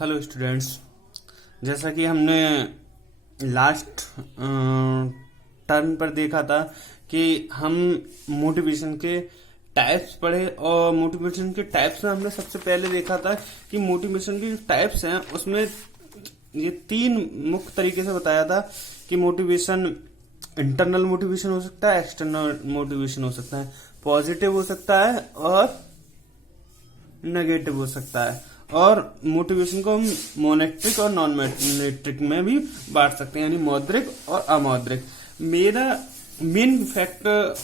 Hello students. जैसा कि हमने लास्ट टर्म पर देखा था कि हम मोटिवेशन के टाइप्स पढ़े, और मोटिवेशन के टाइप्स में हमने सबसे पहले देखा था कि मोटिवेशन की टाइप्स हैं उसमें ये तीन मुख्य तरीके से बताया था कि मोटिवेशन इंटरनल मोटिवेशन हो सकता है, एक्सटर्नल मोटिवेशन हो सकता है, पॉजिटिव हो सकता है और नेगेटिव हो सकता है। और मोटिवेशन को हम मोनेट्रिक और नॉन मोनेट्रिक में भी बांट सकते हैं, यानी मौद्रिक और अमौद्रिक। मेरा मेन फैक्टर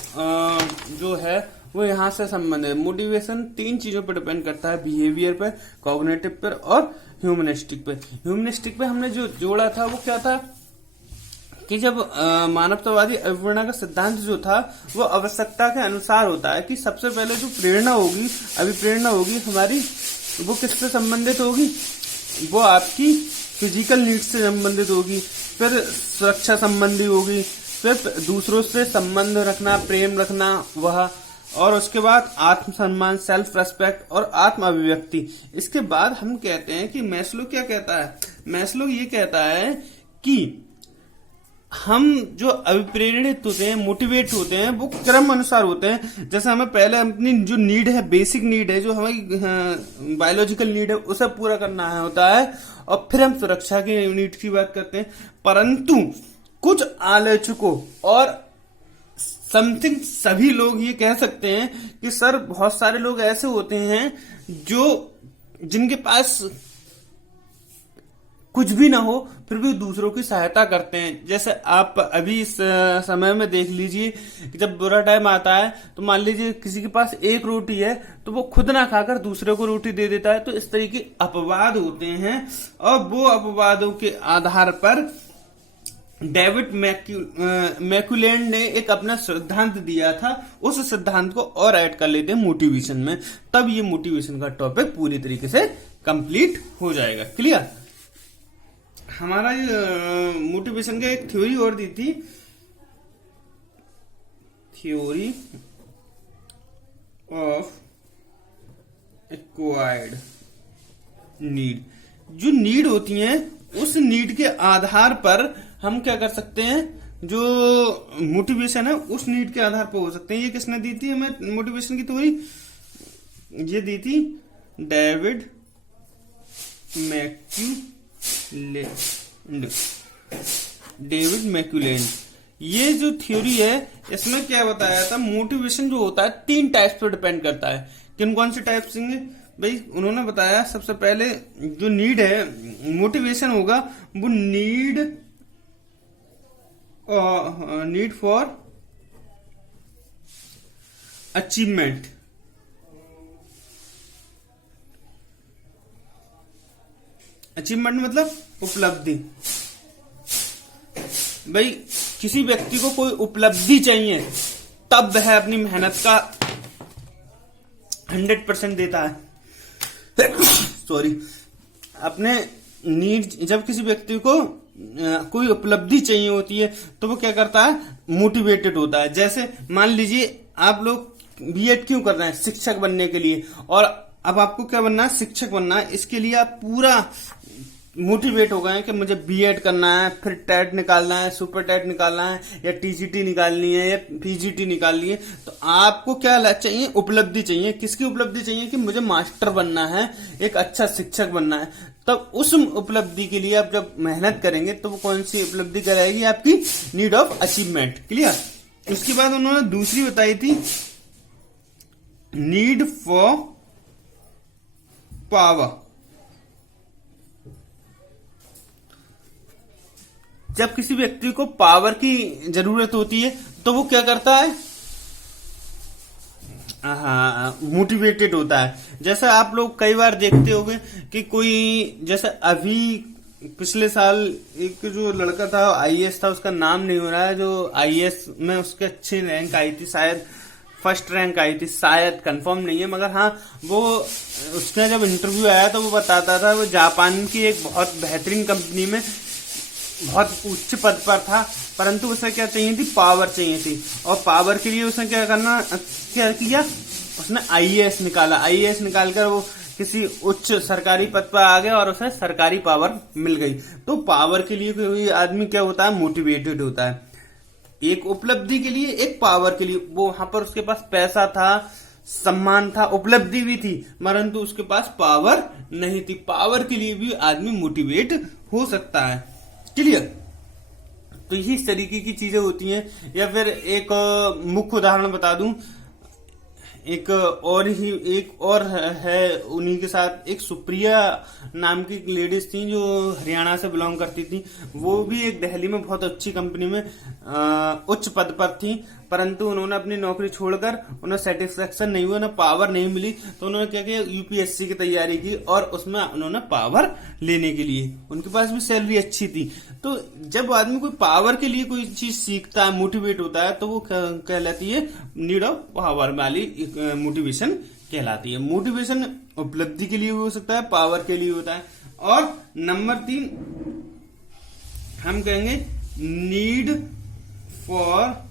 जो है वो यहाँ से संबंधित है। मोटिवेशन तीन चीजों पर डिपेंड करता है, बिहेवियर पर, कॉग्निटिव पर और ह्यूमनिस्टिक पर। ह्यूमनिस्टिक पे हमने जो जोड़ा था वो क्या था कि जब मानवतावादी अभिप्रेरणा का सिद्धांत जो था वो आवश्यकता के अनुसार होता है कि सबसे पहले जो प्रेरणा होगी, अभिप्रेरणा होगी हमारी, वो किससे संबंधित होगी? वो आपकी फिजिकल नीड्स से संबंधित होगी, फिर सुरक्षा संबंधी होगी, फिर दूसरों से संबंध रखना, प्रेम रखना वह, और उसके बाद आत्मसम्मान, सेल्फ रेस्पेक्ट और आत्म अभिव्यक्ति। इसके बाद हम कहते हैं कि मैस्लो क्या कहता है? मैस्लो ये कहता है कि हम जो अभिप्रेरित होते हैं, मोटिवेट होते हैं, वो क्रम अनुसार होते हैं। जैसे हमें पहले अपनी जो नीड है, बेसिक नीड है, जो हमारी बायोलॉजिकल नीड है, उसे पूरा करना है होता है, और फिर हम सुरक्षा की नीड की बात करते हैं। परंतु कुछ आलोचकों और समथिंग सभी लोग ये कह सकते हैं कि सर बहुत सारे लोग ऐसे होते हैं जो जिनके पास कुछ भी ना हो फिर भी दूसरों की सहायता करते हैं। जैसे आप अभी इस समय में देख लीजिए कि जब बुरा टाइम आता है तो मान लीजिए किसी के पास एक रोटी है तो वो खुद ना खाकर दूसरे को रोटी दे देता है। तो इस तरीके अपवाद होते हैं, और वो अपवादों के आधार पर डेविड मैकुलेंड ने एक अपना सिद्धांत दिया था। उस सिद्धांत को और ऐड कर लेते हैं मोटिवेशन में, तब ये मोटिवेशन का टॉपिक पूरी तरीके से कंप्लीट हो जाएगा। क्लियर? हमारा मोटिवेशन का एक थ्योरी और दी थी, थ्योरी ऑफ एक्वायर्ड नीड। जो नीड होती हैं उस नीड के आधार पर हम क्या कर सकते हैं, जो मोटिवेशन है उस नीड के आधार पर हो सकते हैं। ये किसने दी थी हमें मोटिवेशन की थ्योरी? ये दी थी डेविड मैकुलेंड। ये जो थ्योरी है इसमें क्या बताया था, मोटिवेशन जो होता है तीन टाइप्स पर डिपेंड करता है। किन कौन से टाइप्स होंगे भाई? उन्होंने बताया सबसे पहले जो नीड है, मोटिवेशन होगा वो नीड फॉर अचीवमेंट। अचीवमेंट मतलब उपलब्धि। भाई किसी व्यक्ति को कोई उपलब्धि चाहिए तब वह अपनी मेहनत का 100% देता है। सॉरी, अपने नीड, जब किसी व्यक्ति को कोई उपलब्धि चाहिए होती है तो वो क्या करता है, मोटिवेटेड होता है। जैसे मान लीजिए आप लोग बीएड क्यों कर रहे हैं? शिक्षक बनने के लिए। और अब आपको क्या बनना है? शिक्षक बनना है। इसके लिए आप पूरा मोटिवेट हो गए हैं कि मुझे बीएड करना है, फिर टेट निकालना है, सुपर टेट निकालना है, या टीजीटी निकालनी है, या पीजीटी निकालनी है। तो आपको क्या चाहिए? उपलब्धि चाहिए। किसकी उपलब्धि चाहिए? कि मुझे मास्टर बनना है, एक अच्छा शिक्षक बनना है। तब उस उपलब्धि के लिए आप जब मेहनत करेंगे तो वो कौन सी उपलब्धि कराएगी? आपकी नीड ऑफ अचीवमेंट। क्लियर? उसके बाद उन्होंने दूसरी बताई थी, नीड फॉर पावर। जब किसी व्यक्ति को पावर की जरूरत होती है तो वो क्या करता है? मोटिवेटेड होता है। जैसे आप लोग कई बार देखते होंगे कि कोई, जैसे अभी पिछले साल एक जो लड़का था आईएएस था, उसका नाम नहीं हो रहा है, जो आईएएस में उसके अच्छी रैंक आई थी, शायद फर्स्ट रैंक आई थी, शायद कंफर्म नहीं है, मगर हाँ वो उसका जब इंटरव्यू आया तो वो बताता था वो जापान की एक बहुत बेहतरीन कंपनी में बहुत उच्च पद पर था, परंतु उसे क्या चाहिए थी? पावर चाहिए थी। और पावर के लिए उसने क्या किया? उसने आईएएस निकाला। आईएएस निकालकर वो किसी उच्च सरकारी पद पर आ गया और उसे सरकारी पावर मिल गई। तो पावर के लिए कोई आदमी क्या होता है, मोटिवेटेड होता है। एक उपलब्धि के लिए, एक पावर के लिए। वो वहां पर उसके पास पैसा था, सम्मान था, उपलब्धि भी थी, परंतु उसके पास पावर नहीं थी। पावर के लिए भी आदमी मोटिवेट हो सकता है। क्लियर? तो यही इस तरीके की चीजें होती हैं। या फिर एक मुख्य उदाहरण बता दूं, एक और है उन्हीं के साथ, एक सुप्रिया नाम की लेडीज थी जो हरियाणा से बिलोंग करती थी। वो भी एक दिल्ली में बहुत अच्छी कंपनी में उच्च पद पर थी, परंतु उन्होंने अपनी नौकरी छोड़कर, उन्हें सेटिस्फेक्शन नहीं हुआ, उन्हें पावर नहीं मिली, तो उन्होंने क्या किया, यूपीएससी की तैयारी की और उसमें उन्होंने पावर लेने के लिए, उनके पास भी सैलरी अच्छी थी। तो जब आदमी कोई पावर के लिए कोई चीज सीखता है, मोटिवेट होता है, तो वो कहलाती है नीड ऑफ पावर वाली मोटिवेशन कहलाती है। मोटिवेशन उपलब्धि के लिए हो सकता है, पावर के लिए होता है। और नंबर 3 हम कहेंगे नीड फॉर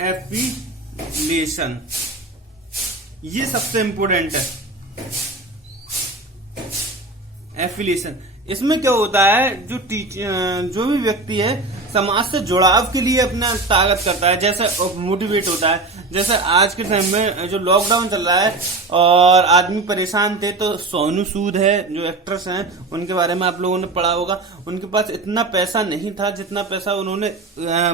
एफिलिएशन। ये सबसे इंपॉर्टेंट है, एफिलिएशन। इसमें क्या होता है, जो भी व्यक्ति है समाज से जुड़ाव के लिए अपना ताकत करता है, जैसे मोटिवेट होता है। जैसे आज के टाइम में जो लॉकडाउन चल रहा है और आदमी परेशान थे, तो सोनू सूद है जो एक्ट्रेस हैं, उनके बारे में आप लोगों ने पढ़ा होगा। उनके पास इतना पैसा नहीं था जितना पैसा उन्होंने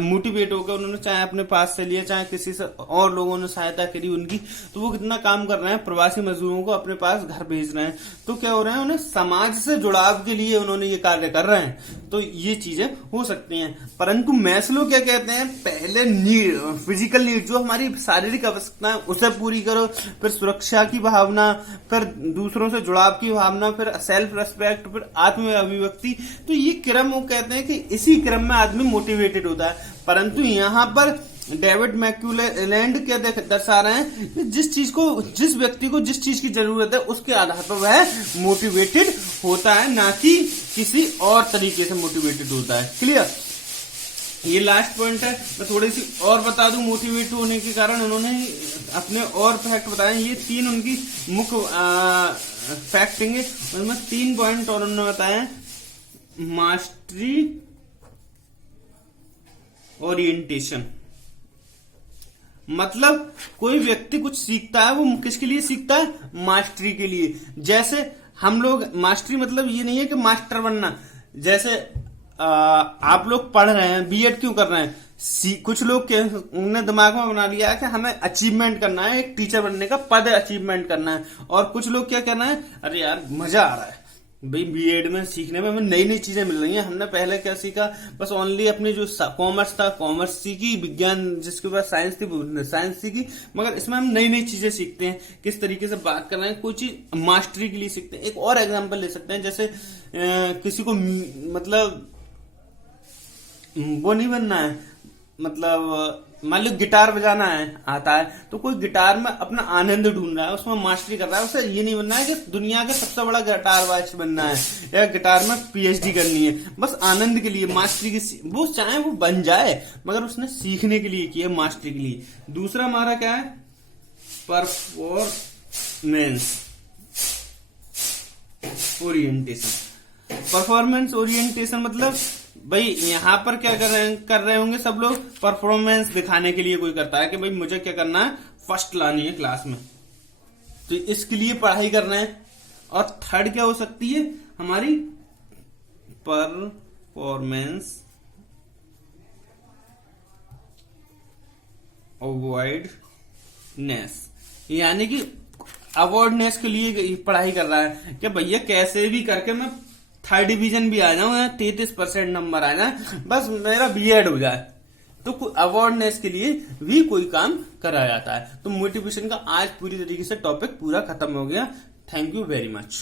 मोटिवेट होकर उन्होंने चाहे अपने पास से लिया, चाहे किसी से और लोगों ने सहायता करी उनकी, तो वो कितना काम कर रहे हैं, प्रवासी मजदूरों को अपने पास घर भेज रहे हैं। तो क्या हो रहा है, उन्हें समाज से जुड़ाव के लिए उन्होंने ये कार्य कर रहे हैं। तो ये चीजें हो सकती हैं। परंतु मैस्लो क्या कहते हैं, पहले नीड, फिजिकल नीड, जो हमारी शारीरिक आवश्यकता है उसे पूरी करो, फिर सुरक्षा की भावना, फिर दूसरों से जुड़ाव की भावना, फिर सेल्फ रेस्पेक्ट, फिर आत्म अभिव्यक्ति। तो ये क्रम वो कहते हैं कि इसी क्रम में आदमी मोटिवेटेड होता है। परंतु यहाँ पर डेविड मैक्यूलैंड क्या दर्शा रहे हैं कि जिस व्यक्ति को जिस चीज की जरूरत है उसके आधार पर वह मोटिवेटेड होता है, ना कि किसी और तरीके से मोटिवेटेड होता है। क्लियर? ये लास्ट पॉइंट है। मैं थोड़ी सी और बता दूं, मोटिवेट होने के कारण उन्होंने अपने और फैक्ट बताए। ये 3 उनकी मुख्य फैक्ट हैं, उनमें 3 पॉइंट और उन्होंने बताया। मास्टरी ओरिएंटेशन, मतलब कोई व्यक्ति कुछ सीखता है, वो किसके लिए सीखता है, मास्टरी के लिए। जैसे हम लोग, मास्टरी मतलब ये नहीं है कि मास्टर बनना। जैसे आप लोग पढ़ रहे हैं, बीएड क्यों कर रहे हैं, कुछ लोग उन्होंने दिमाग में बना लिया है कि हमें अचीवमेंट करना है, एक टीचर बनने का पद अचीवमेंट करना है। और कुछ लोग क्या करना है, अरे यार मजा आ रहा है भाई बीएड में सीखने में, हमें नई नई चीजें मिल रही हैं। हमने पहले क्या सीखा, बस ओनली अपनी जो कॉमर्स था कॉमर्स सीखी, विज्ञान जिसके पास साइंस थी साइंस सीखी, मगर इसमें हम नई नई चीजें सीखते हैं, किस तरीके से बात कर रहे हैं, कोई चीज मास्टरी के लिए सीखते हैं। एक और एग्जांपल ले सकते हैं, जैसे किसी को मतलब वो नहीं बनना है, मतलब मान लो गिटार बजाना है आता है, तो कोई गिटार में अपना आनंद ढूंढ रहा है, उसमें मास्टरी कर रहा है। उसे ये नहीं बनना है कि दुनिया का सबसे बड़ा गिटार वादक बनना है या गिटार में पीएचडी करनी है, बस आनंद के लिए मास्टरी की, वो चाहे वो बन जाए, मगर उसने सीखने के लिए किया, मास्टरी के लिए। दूसरा हमारा क्या है, परफॉर्मेंस ओरिएंटेशन। परफॉर्मेंस ओरिएंटेशन मतलब भाई यहाँ पर क्या कर रहे होंगे सब लोग, परफॉर्मेंस दिखाने के लिए कोई करता है कि भाई मुझे क्या करना है, फर्स्ट लानी है क्लास में, तो इसके लिए पढ़ाई कर रहे हैं। और थर्ड क्या हो सकती है हमारी, परफॉर्मेंस अवॉइडनेस, यानी कि अवॉर्डनेस के लिए पढ़ाई कर रहा है कि भैया कैसे भी करके मैं 3rd डिवीजन भी आ जाऊं, 33% नंबर आ जाए, बस मेरा बीएड हो जाए। तो अवॉर्डनेस के लिए भी कोई काम करा जाता है। तो मोटिवेशन का आज पूरी तरीके से टॉपिक पूरा खत्म हो गया। Thank you very much.